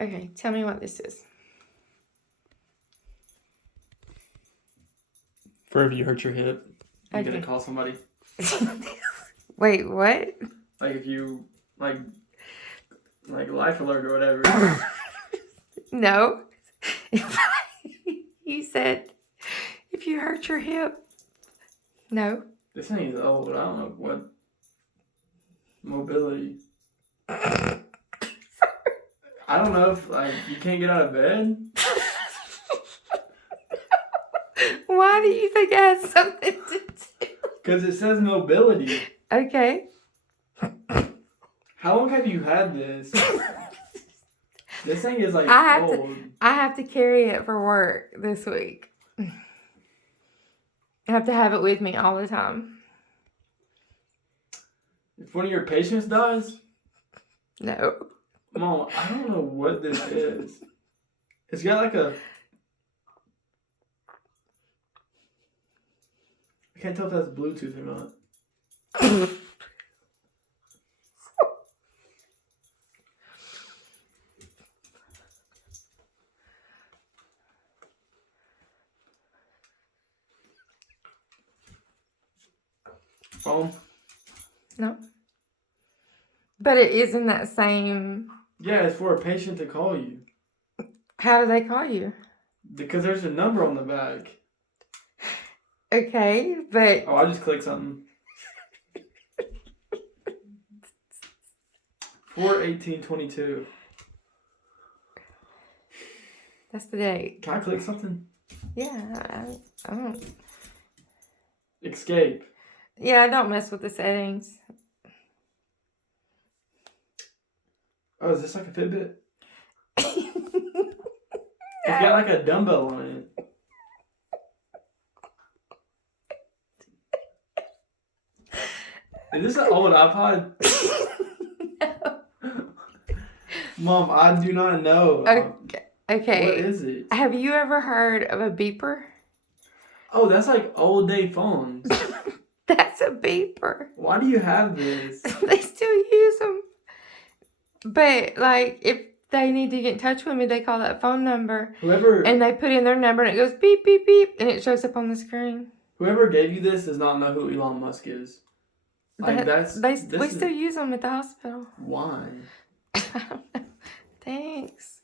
Okay, tell me what this is. For if you hurt your hip, you Okay. gotta call somebody. Wait, what? Like if you like life alert or whatever. No. You said if you hurt your hip. No. This thing is old. I don't know what mobility. I don't know if like you can't get out of bed. Why do you think it has something to do? Because it says mobility. Okay. How long have you had this? This thing is like old. I have to carry it for work this week. I have to have it with me all the time. If one of your patients dies? No. Mom, I don't know what this is. It's got like a... I can't tell if that's Bluetooth or not. Phone? No. But it is in that same... Yeah, it's for a patient to call you. How do they call you? Because there's a number on the back. Okay, but... Oh, I just clicked something. 4/18/22. That's the date. Can I click something? Yeah, I don't... Escape. Yeah, I don't mess with the settings. Oh, is this like a Fitbit? It's got like a dumbbell on it. Is this an old iPod? No. Mom, I do not know. Okay. What is it? Have you ever heard of a beeper? Oh, that's like old day phones. That's a beeper. Why do you have this? They still use them. But, like, if they need to get in touch with me, they call that phone number. And they put in their number and it goes beep, beep, beep. And it shows up on the screen. Whoever gave you this does not know who Elon Musk is. Like, we still use them at the hospital. Why? I don't know. Thanks.